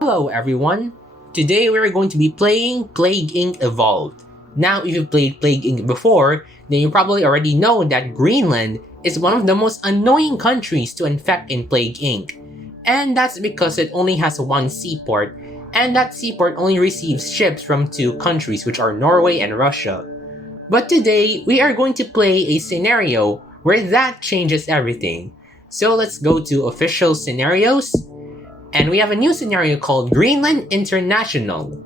Hello everyone! Today we're going to be playing Plague Inc. Evolved. Now, if you've played Plague Inc. before, then you probably already know that Greenland is one of the most annoying countries to infect in Plague Inc. And that's because it only has one seaport, and that seaport only receives ships from two countries, which are Norway and Russia. But today, we are going to play a scenario where that changes everything. So let's go to official scenarios. And we have a new scenario called Greenland International.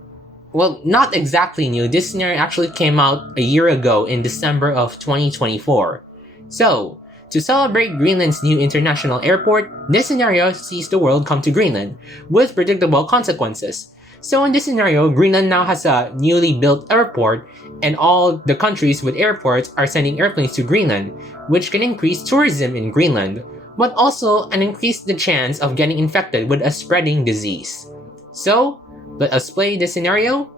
Well, not exactly new. This scenario actually came out a year ago in December of 2024. So, to celebrate Greenland's new international airport, this scenario sees the world come to Greenland, with predictable consequences. So in this scenario, Greenland now has a newly built airport, and all the countries with airports are sending airplanes to Greenland, which can increase tourism in Greenland, but also increase the chance of getting infected with a spreading disease. So, let us play this scenario.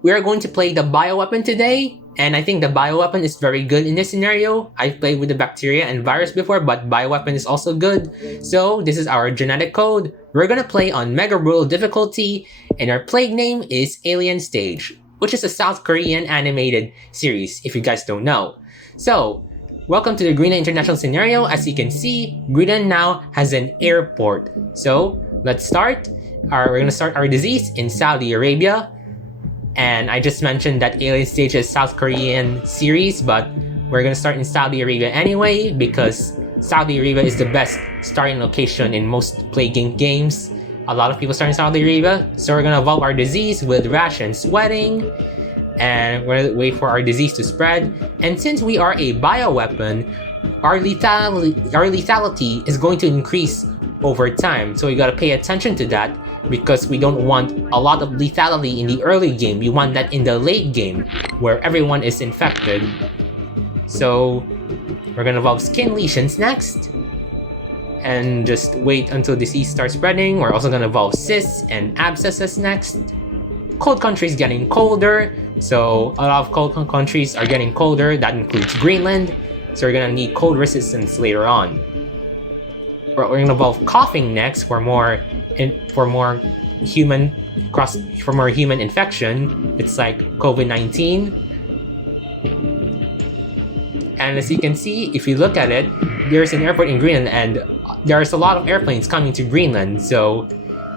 We are going to play the bioweapon today, and I think the bioweapon is very good in this scenario. I've played with the bacteria and virus before, but bioweapon is also good. So, this is our genetic code. We're gonna play on Mega Rule difficulty, and our plague name is Alien Stage, which is a South Korean animated series, if you guys don't know. So, welcome to the Greenland International scenario. As you can see, Greenland now has an airport. So, let's start. We're gonna start our disease in Saudi Arabia. And I just mentioned that Alien Stage is South Korean series, but we're gonna start in Saudi Arabia anyway, because Saudi Arabia is the best starting location in most plaguing games. A lot of people start in Saudi Arabia, so we're gonna evolve our disease with rash and sweating. And we're gonna wait for our disease to spread. And since we are a bioweapon, our lethality is going to increase over time. So you gotta pay attention to that, because we don't want a lot of lethality in the early game. We want that in the late game, where everyone is infected. So we're gonna evolve skin lesions next. And just wait until disease starts spreading. We're also gonna evolve cysts and abscesses next. Cold countries getting colder, so a lot of cold countries are getting colder. That includes Greenland, so we're gonna need cold resistance later on. We're gonna evolve coughing next for more human infection. It's like COVID-19. And as you can see, if you look at it, there's an airport in Greenland, and there's a lot of airplanes coming to Greenland. So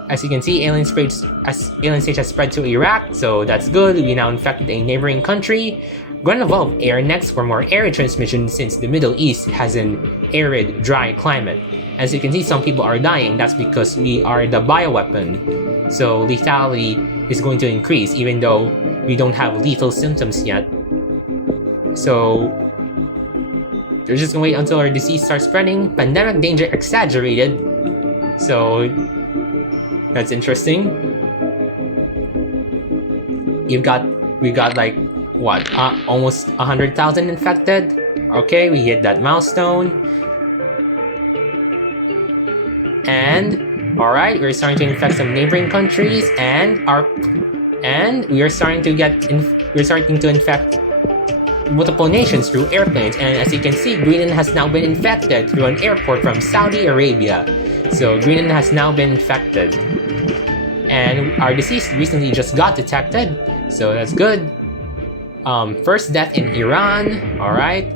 as you can see, Alien Stage has spread to Iraq, so that's good. We now infected a neighboring country. We're going to evolve air next for more air transmission, since the Middle East has an arid, dry climate. As you can see, some people are dying. That's because we are the bioweapon. So lethality is going to increase, even though we don't have lethal symptoms yet. So we're just going to wait until our disease starts spreading. Pandemic danger exaggerated. So that's interesting. We got like what? Almost 100,000 infected. Okay, we hit that milestone. And all right, we're starting to infect some neighboring countries, and we are starting to infect multiple nations through airplanes. And as you can see, Greenland has now been infected through an airport from Saudi Arabia. So Greenland has now been infected. And our disease recently just got detected, so that's good. First death in Iran, alright.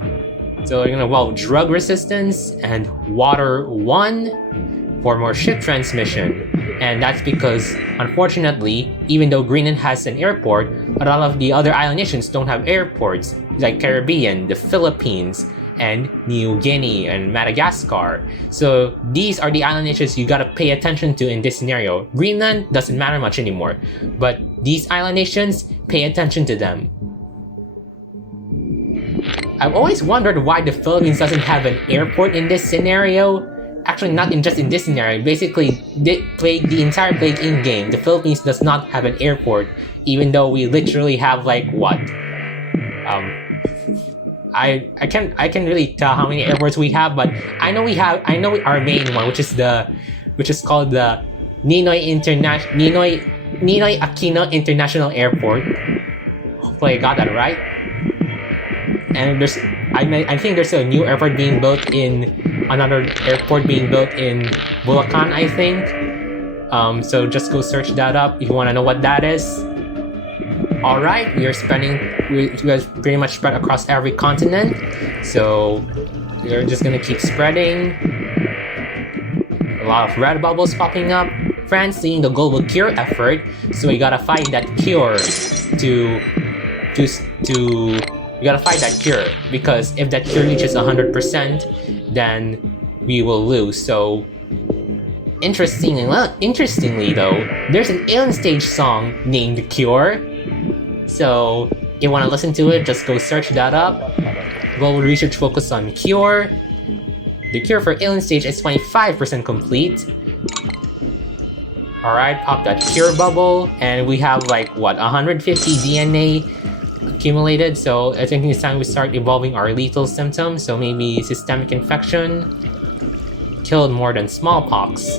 So we're gonna evolve drug resistance and water 1 for more ship transmission. And that's because, unfortunately, even though Greenland has an airport, a lot of the other island nations don't have airports, like Caribbean, the Philippines, and New Guinea and Madagascar. So these are the island nations you gotta pay attention to in this scenario. Greenland doesn't matter much anymore, but these island nations, pay attention to them. I've always wondered why the Philippines doesn't have an airport in this scenario. Actually, not just in this scenario. Basically, the entire Plague Inc. game, the Philippines does not have an airport, even though we literally have like what? I can't really tell how many airports we have, but I know our main one, which is called the Ninoy Aquino International Airport. Hopefully I got that right. And I think there's a new airport being built in another airport being built in Bulacan, I think. So just go search that up if you want to know what that is. Alright, we guys pretty much spread across every continent. So we're just gonna keep spreading. A lot of red bubbles popping up. France leading the global cure effort, so we gotta fight that cure we gotta fight that cure, because if that cure reaches 100%, then we will lose. So interestingly though, there's an Alien Stage song named Cure. So if you want to listen to it, just go search that up. Global research focused on Cure. The cure for Alien Stage is 25% complete. Alright, pop that cure bubble, and we have like, what, 150 DNA accumulated, so I think it's time we start evolving our lethal symptoms, so maybe systemic infection. Killed more than smallpox.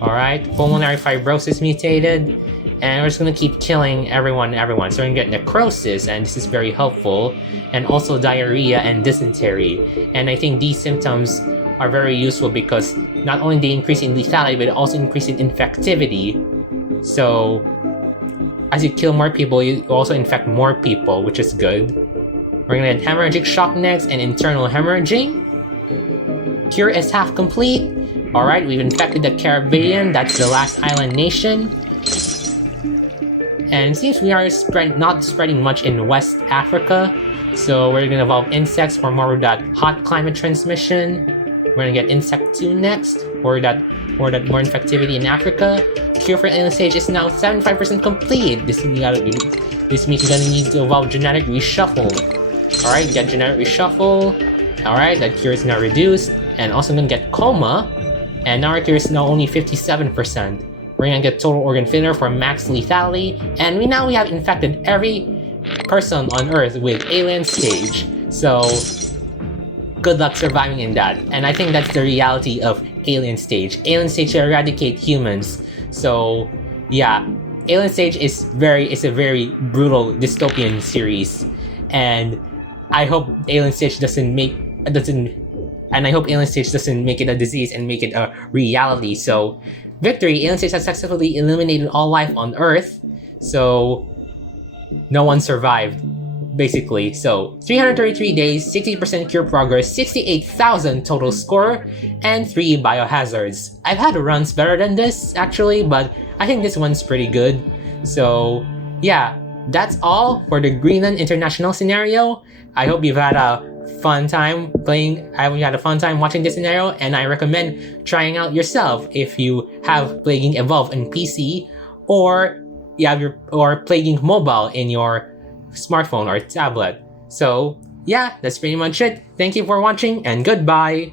Alright, pulmonary fibrosis mutated, and we're just gonna keep killing everyone. So we're gonna get necrosis, and this is very helpful, and also diarrhea and dysentery. And I think these symptoms are very useful because not only they increase in lethality, but also increase in infectivity. So as you kill more people, you also infect more people, which is good. We're gonna get hemorrhagic shock next and internal hemorrhaging. Cure is half complete. Alright, we've infected the Caribbean, that's the last island nation. And it seems we are not spreading much in West Africa, so we're gonna evolve insects for more of that hot climate transmission. We're gonna get Insect 2 next, or that more infectivity in Africa. Cure for Alien Stage is now 75% complete. This means you're gonna need to evolve genetic reshuffle. Alright, get genetic reshuffle. Alright, that cure is now reduced. And also gonna get coma. And now our cure is now only 57%. We're gonna get total organ failure for max lethality. And we have infected every person on Earth with Alien Stage. So good luck surviving in that. And I think that's the reality of Alien Stage. Alien Stage to eradicate humans. So yeah, Alien Stage is a very brutal dystopian series, and I hope Alien Stage doesn't make it a disease and make it a reality. So victory, Alien Stage has successfully eliminated all life on Earth, so no one survived, basically. So 333 days, 60% cure progress, 68,000 total score, and 3 biohazards. I've had runs better than this, actually, but I think this one's pretty good. So yeah, that's all for the Greenland International scenario. I hope you've had a fun time playing. I hope you had a fun time watching this scenario, and I recommend trying out yourself if you have Plague Inc. Evolve in PC, or Plague Inc. Mobile in your smartphone or tablet. So yeah, that's pretty much it. Thank you for watching, and goodbye!